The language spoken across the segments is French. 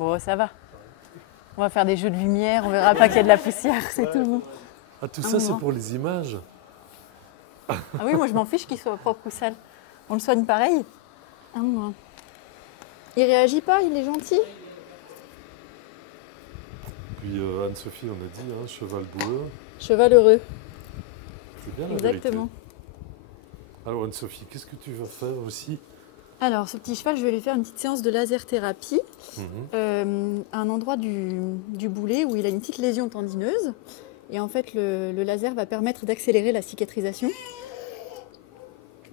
Bon, ça va. On va faire des jeux de lumière, on verra pas qu'il y a de la poussière, c'est tout. Ah, tout Un ça, c'est moment. pour les images. Ah oui, moi je m'en fiche qu'il soit propre ou sale. On le soigne pareil. Un moment. Il réagit pas, il est gentil. Puis Anne-Sophie, on a dit, hein, cheval boueux. Cheval heureux. C'est bien la Exactement. vérité. Alors Anne-Sophie, qu'est-ce que tu vas faire aussi? Alors, ce petit cheval, je vais lui faire une petite séance de laser thérapie à un endroit du boulet où il a une petite lésion tendineuse. Et en fait, le laser va permettre d'accélérer la cicatrisation.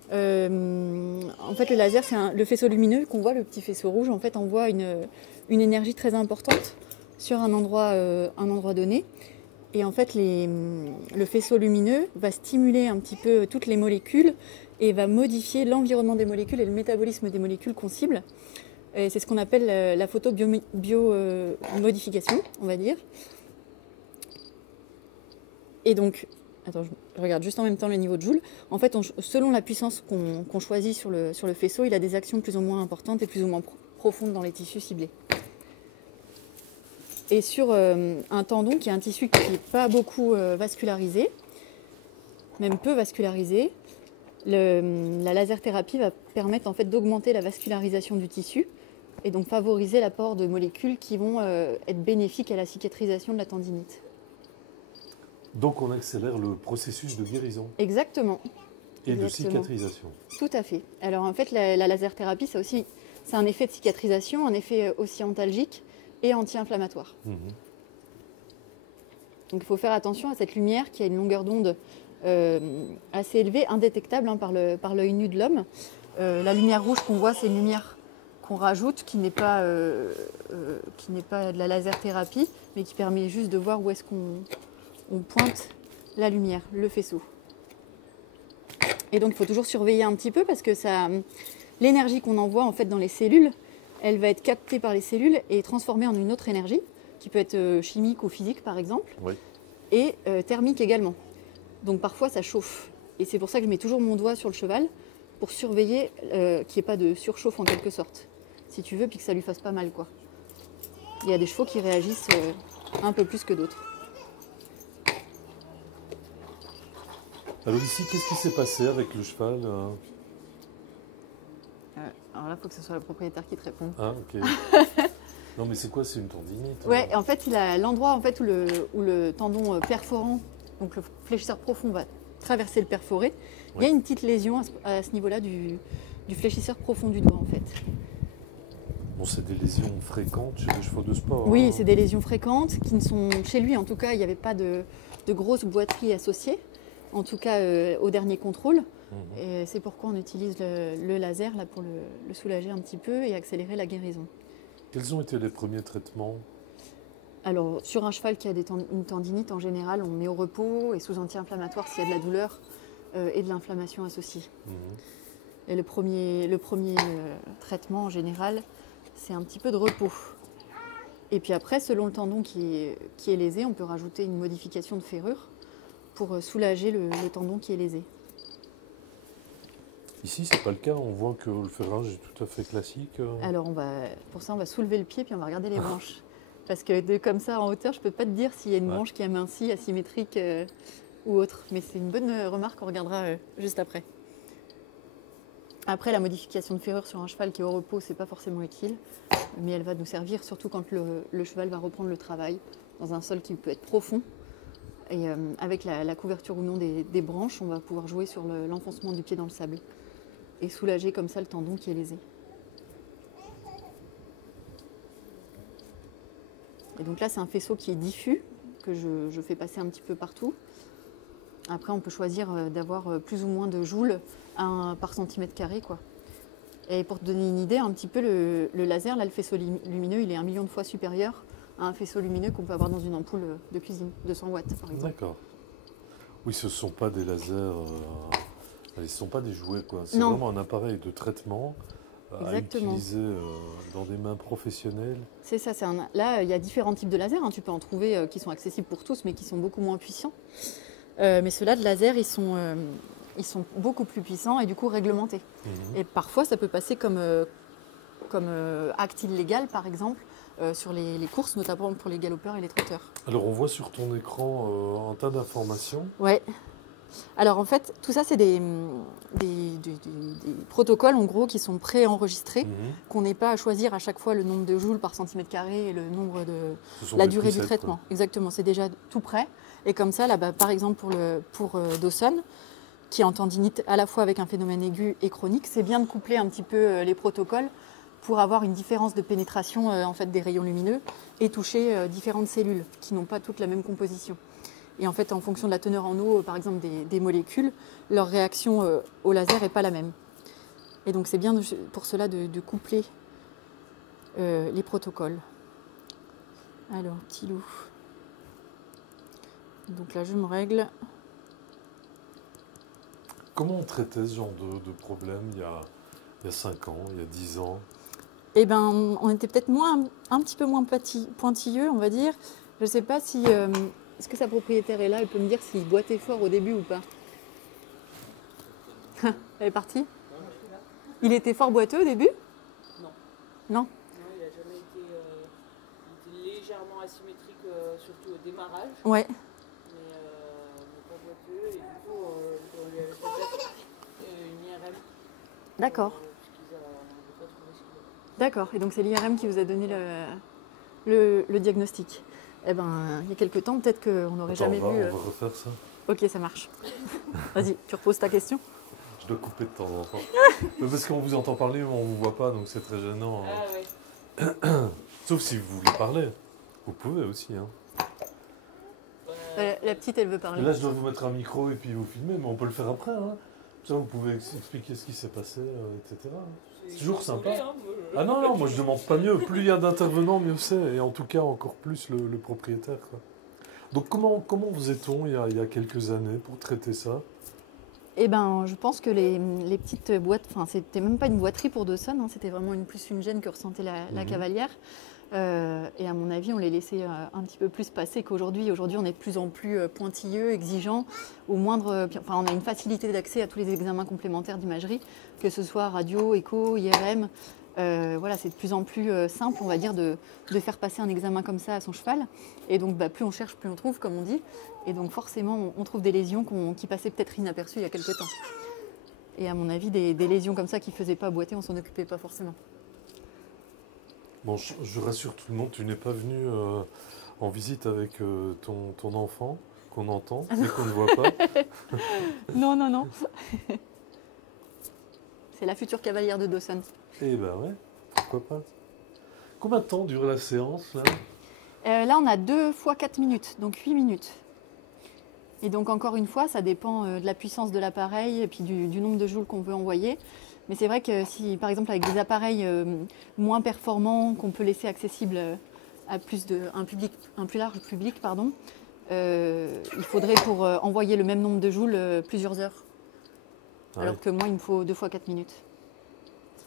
En fait, le laser, c'est le faisceau lumineux qu'on voit, le petit faisceau rouge, en fait, envoie une énergie très importante sur un endroit donné. Et en fait, le faisceau lumineux va stimuler un petit peu toutes les molécules et va modifier l'environnement des molécules et le métabolisme des molécules qu'on cible. Et c'est ce qu'on appelle la photobiomodification, on va dire. Et donc, attends, je regarde juste en même temps le niveau de joule. En fait, selon la puissance qu'on choisit sur le faisceau, il a des actions plus ou moins importantes et plus ou moins profondes dans les tissus ciblés. Et sur un tendon qui est un tissu qui n'est pas beaucoup vascularisé, même peu vascularisé, la laser thérapie va permettre en fait d'augmenter la vascularisation du tissu et donc favoriser l'apport de molécules qui vont être bénéfiques à la cicatrisation de la tendinite. Donc on accélère le processus de guérison. Exactement. Et de Exactement. cicatrisation. Tout à fait. Alors en fait, la laser thérapie, c'est un effet de cicatrisation, un effet aussi antalgique et anti-inflammatoire. Donc il faut faire attention à cette lumière qui a une longueur d'onde assez élevée, indétectable par l'œil nu de l'homme. La lumière rouge qu'on voit, c'est une lumière qu'on rajoute, qui n'est pas de la laser thérapie, mais qui permet juste de voir où est-ce qu'on pointe la lumière, le faisceau. Et donc il faut toujours surveiller un petit peu parce que l'énergie qu'on envoie en fait dans les cellules, elle va être captée par les cellules et transformée en une autre énergie, qui peut être chimique ou physique par exemple, Oui. et thermique également. Donc parfois ça chauffe. Et c'est pour ça que je mets toujours mon doigt sur le cheval pour surveiller qu'il n'y ait pas de surchauffe en quelque sorte, si tu veux, puis que ça lui fasse pas mal, quoi. Il y a des chevaux qui réagissent un peu plus que d'autres. Alors ici, qu'est-ce qui s'est passé avec le cheval Alors là, il faut que ce soit le propriétaire qui te réponde. Ah, ok. Non, mais c'est quoi? C'est une tendinite? Ouais, en fait, il a l'endroit en fait, où le tendon perforant, donc le fléchisseur profond, va traverser le perforé. Il y a une petite lésion à ce niveau-là du fléchisseur profond du doigt, en fait. Bon, c'est des lésions fréquentes chez les chevaux de sport. Oui, hein. c'est des lésions fréquentes qui ne sont, chez lui en tout cas, il n'y avait pas de grosses boiteries associées, en tout cas au dernier contrôle. Et c'est pourquoi on utilise le laser là, pour le soulager un petit peu et accélérer la guérison. Quels ont été les premiers traitements? Alors, sur un cheval qui a une tendinite, en général, on met au repos et sous anti-inflammatoire s'il y a de la douleur et de l'inflammation associée. Et le premier traitement, en général, c'est un petit peu de repos. Et puis après, selon le tendon qui est lésé, on peut rajouter une modification de ferrure pour soulager le tendon qui est lésé. Ici, c'est pas le cas. On voit que le ferrage est tout à fait classique. Alors, pour ça, on va soulever le pied puis on va regarder les branches. Parce que comme ça, en hauteur, je ne peux pas te dire s'il y a une branche qui est amincie, asymétrique ou autre. Mais c'est une bonne remarque, on regardera juste après. Après, la modification de ferrure sur un cheval qui est au repos, c'est pas forcément utile. Mais elle va nous servir surtout quand le cheval va reprendre le travail dans un sol qui peut être profond. Et avec la couverture ou non des branches, on va pouvoir jouer sur l'enfoncement du pied dans le sable et soulager comme ça le tendon qui est lésé. Et donc là, c'est un faisceau qui est diffus, que je fais passer un petit peu partout. Après, on peut choisir d'avoir plus ou moins de joules par centimètre carré, quoi. Et pour te donner une idée, un petit peu le laser, là, le faisceau lumineux, il est 1 million de fois supérieur à un faisceau lumineux qu'on peut avoir dans une ampoule de cuisine, 200 watts par exemple. D'accord. Oui, ce ne sont pas des lasers, ce ne sont pas des jouets, quoi. C'est Non. vraiment un appareil de traitement à Exactement. utiliser dans des mains professionnelles. C'est ça, là, il y a différents types de lasers, hein. Tu peux en trouver qui sont accessibles pour tous, mais qui sont beaucoup moins puissants. Mais ceux-là de laser, ils sont beaucoup plus puissants et du coup réglementés. Et parfois, ça peut passer comme acte illégal, par exemple, sur les courses, notamment pour les galopeurs et les trotteurs. Alors on voit sur ton écran un tas d'informations. Ouais. Alors en fait, tout ça, c'est des protocoles en gros qui sont préenregistrés, qu'on n'ait pas à choisir à chaque fois le nombre de joules par centimètre carré et le nombre de la durée du traitement. Quoi. Exactement, c'est déjà tout prêt. Et comme ça, là, par exemple pour Dawson, qui est en tendinite à la fois avec un phénomène aigu et chronique, c'est bien de coupler un petit peu les protocoles pour avoir une différence de pénétration en fait, des rayons lumineux et toucher différentes cellules qui n'ont pas toutes la même composition. Et en fait, en fonction de la teneur en eau, par exemple, des molécules, leur réaction au laser n'est pas la même. Et donc, c'est bien pour cela de coupler les protocoles. Alors, petit loup. Donc là, je me règle. Comment on traitait ce genre de problème il y a 5 ans, il y a 10 ans? Eh bien, on était peut-être un petit peu moins pointilleux, on va dire. Je ne sais pas si... Est-ce que sa propriétaire est là? Elle peut me dire s'il boitait fort au début ou pas. Elle est partie? Il était fort boiteux au début? Non. Non? Non, il n'a jamais été... il était légèrement asymétrique, surtout au démarrage. Ouais. Mais pas boiteux. Et du coup, on lui avait fait une IRM. D'accord. Puisqu'ils n'avaient pas trouvé ce qu'il avait. D'accord. Et donc, c'est l'IRM qui vous a donné le diagnostic. Eh ben, il y a quelques temps, peut-être qu'on n'aurait jamais vu... On va refaire ça. Ok, ça marche. Vas-y, tu reposes ta question. Je dois couper de temps en temps. Mais parce qu'on vous entend parler, mais on ne vous voit pas, donc c'est très gênant. Ah ouais. Sauf si vous voulez parler. Vous pouvez aussi. Hein. La petite, elle veut parler. Là, je dois vous mettre un micro et puis vous filmer, mais on peut le faire après. Hein. Ça, vous pouvez expliquer ce qui s'est passé, etc. C'est toujours sympa. Hein, Ah non, moi je demande pas mieux. Plus il y a d'intervenants, mieux c'est. Et en tout cas, encore plus le propriétaire. Quoi. Donc comment faisait-on il y a quelques années pour traiter ça? Eh ben, je pense que les petites boîtes, enfin, c'était même pas une boiterie pour Dawson, hein, c'était vraiment plus une gêne que ressentait la cavalière. Et à mon avis, on les laissait un petit peu plus passer qu'aujourd'hui. Aujourd'hui, on est de plus en plus pointilleux, exigeant. Au moindre, enfin, on a une facilité d'accès à tous les examens complémentaires d'imagerie, que ce soit radio, écho, IRM. Voilà, c'est de plus en plus simple, on va dire, de faire passer un examen comme ça à son cheval. Et donc, plus on cherche, plus on trouve, comme on dit. Et donc, forcément, on trouve des lésions qui passaient peut-être inaperçues il y a quelques temps. Et à mon avis, des lésions comme ça qui ne faisaient pas boiter, on s'en occupait pas forcément. Bon, je rassure tout le monde, tu n'es pas venu en visite avec ton enfant, qu'on entend, mais qu'on ne voit pas. Non. C'est la future cavalière de Dawson. Eh ben ouais, pourquoi pas. Combien de temps dure la séance là? Là, on a 2 fois 4 minutes, donc 8 minutes. Et donc, encore une fois, ça dépend de la puissance de l'appareil et puis du nombre de joules qu'on veut envoyer. Mais c'est vrai que si, par exemple, avec des appareils moins performants, qu'on peut laisser accessibles à un plus large public, il faudrait pour envoyer le même nombre de joules plusieurs heures. Ouais. Alors que moi, il me faut 2 fois 4 minutes.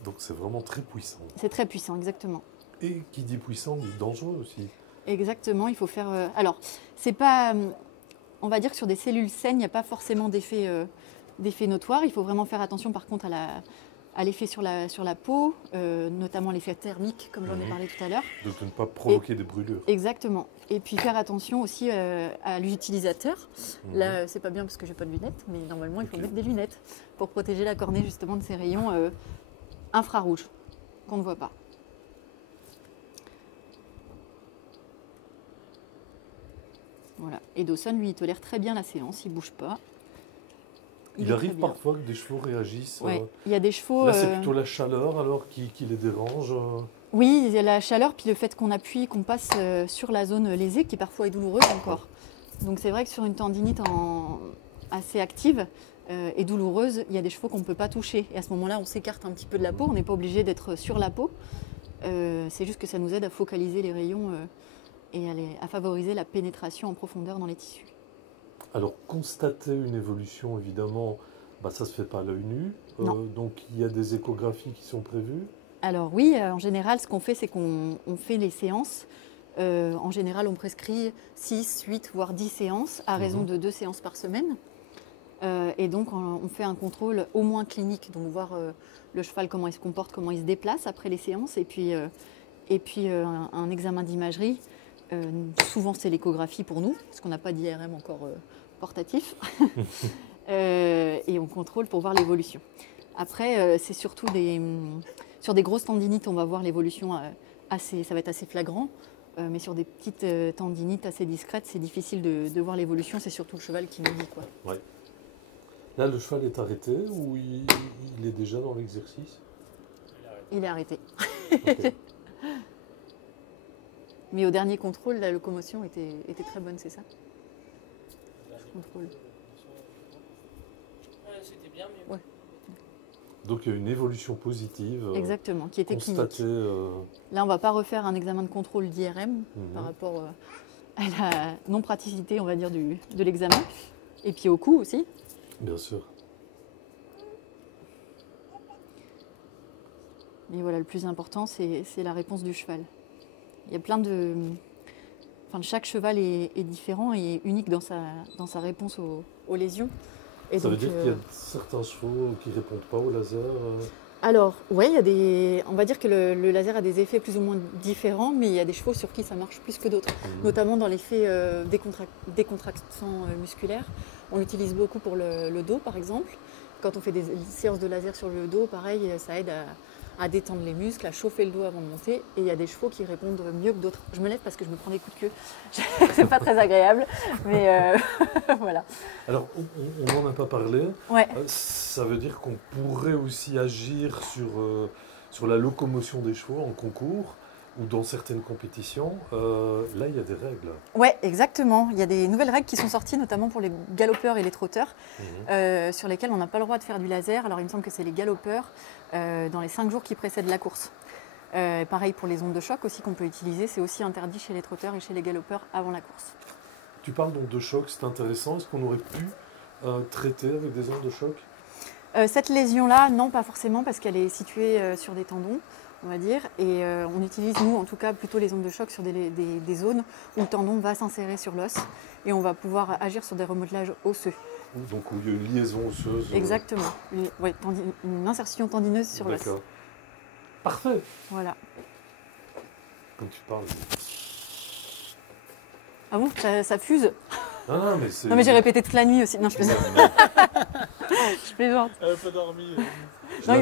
Donc c'est vraiment très puissant. C'est très puissant, exactement. Et qui dit puissant dit dangereux aussi. Exactement, il faut faire... Alors, c'est pas... On va dire que sur des cellules saines, il n'y a pas forcément d'effet notoire. Il faut vraiment faire attention par contre à l'effet sur la peau, notamment l'effet thermique, comme j'en ai parlé tout à l'heure. Donc de ne pas provoquer des brûlures. Exactement. Et puis faire attention aussi à l'utilisateur. Là, c'est pas bien parce que j'ai pas de lunettes, mais normalement, il faut mettre des lunettes pour protéger la cornée justement de ces rayons infrarouges qu'on ne voit pas. Voilà. Et Dawson, lui, il tolère très bien la séance, il bouge pas. Il arrive parfois que des chevaux réagissent. Ouais. Il y a des chevaux... Là, c'est plutôt la chaleur alors qui les dérange. Oui, il y a la chaleur, puis le fait qu'on appuie, qu'on passe sur la zone lésée, qui parfois est douloureuse encore. Donc c'est vrai que sur une tendinite assez active et douloureuse, il y a des chevaux qu'on ne peut pas toucher. Et à ce moment-là, on s'écarte un petit peu de la peau, on n'est pas obligé d'être sur la peau. C'est juste que ça nous aide à focaliser les rayons et à favoriser la pénétration en profondeur dans les tissus. Alors, constater une évolution, évidemment, ça ne se fait pas à l'œil nu. Donc, il y a des échographies qui sont prévues. Alors oui, en général, ce qu'on fait, c'est qu'on fait les séances. En général, on prescrit 6, 8, voire 10 séances, à raison de 2 séances par semaine. Et donc, on fait un contrôle au moins clinique, donc voir le cheval, comment il se comporte, comment il se déplace après les séances. Et puis Et puis un examen d'imagerie, souvent c'est l'échographie pour nous, parce qu'on n'a pas d'IRM encore portatif. Et on contrôle pour voir l'évolution. Après, c'est surtout sur des grosses tendinites, on va voir l'évolution ça va être assez flagrant. Mais sur des petites tendinites assez discrètes, c'est difficile de voir l'évolution. C'est surtout le cheval qui nous dit, quoi. Ouais. Là, le cheval est arrêté ou il est déjà dans l'exercice? Il est arrêté. Ok. Mais au dernier contrôle, la locomotion était très bonne, c'est ça? Contrôle. Ouais, c'était bien, mais... Ouais. Donc il y a une évolution positive Exactement, qui était constatée. clinique. Là, on ne va pas refaire un examen de contrôle d'IRM par rapport à la non-praticité, on va dire, de l'examen. Et puis au coût aussi. Bien sûr. Mais voilà, le plus important, c'est la réponse du cheval. Il y a plein de... Enfin, chaque cheval est différent et unique dans sa réponse aux lésions. Et ça donc, veut dire qu'il y a certains chevaux qui ne répondent pas au laser Alors, oui, on va dire que le laser a des effets plus ou moins différents, mais il y a des chevaux sur qui ça marche plus que d'autres, notamment dans l'effet décontraction musculaire. On l'utilise beaucoup pour le dos, par exemple. Quand on fait des séances de laser sur le dos, pareil, ça aide à détendre les muscles, à chauffer le dos avant de monter. Et il y a des chevaux qui répondent mieux que d'autres. Je me lève parce que je me prends des coups de queue. C'est pas très agréable, mais voilà. Alors, on n'en a pas parlé. Ouais. Ça veut dire qu'on pourrait aussi agir sur la locomotion des chevaux en concours ou dans certaines compétitions. Là, il y a des règles. Oui, exactement. Il y a des nouvelles règles qui sont sorties, notamment pour les galopeurs et les trotteurs, sur lesquels on n'a pas le droit de faire du laser. Alors, il me semble que c'est les galopeurs dans les 5 jours qui précèdent la course. Pareil pour les ondes de choc aussi qu'on peut utiliser. C'est aussi interdit chez les trotteurs et chez les galopeurs avant la course. Tu parles d'ondes de choc, c'est intéressant. Est-ce qu'on aurait pu traiter avec des ondes de choc? Cette lésion-là, non, pas forcément, parce qu'elle est située sur des tendons, on va dire. Et on utilise, nous, en tout cas, plutôt les ondes de choc sur des zones où le tendon va s'insérer sur l'os. Et on va pouvoir agir sur des remodelages osseux. Donc, où il y a une liaison osseuse. Exactement. Une insertion tendineuse sur l'os. D'accord. Parfait. Voilà. Comme tu parles. Ah bon, ça fuse? Non, mais c'est... Non, mais j'ai répété toute la nuit aussi. Non, je plaisante. Je plaisante. Elle n'a pas dormi. Non,